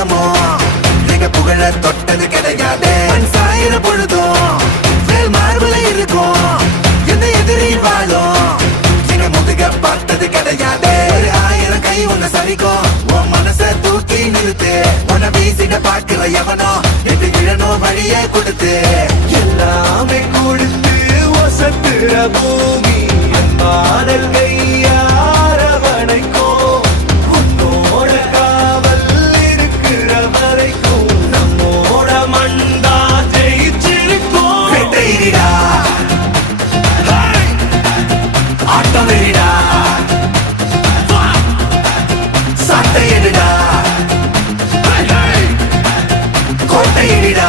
காலமோ நீங்க புகழ தொட்டது கிடையாது. சாயிர பொழுதும் மேல் மார்புல இருக்கும். எந்த எதிரி வாழும். நீங்க முதுக பார்த்தது கிடையாது. ஒரு ஆயிரம் கை உன்னை சரிக்கும். உன் மனச தூக்கி நிறுத்து. உன்னை வீசிட பாக்குற எவனோ எது இழனோ வழியே கொடுத்து. எல்லாமே கொடுத்து வசத்துற பூமி அன்பான கை வரைக்கும் நம்மோட மண்டா ஜெயிச்சிருக்கோம். வெட்டைடா ஆட்டம் வெடிடா சட்டை எடுடா. கோட்டை எடுடா.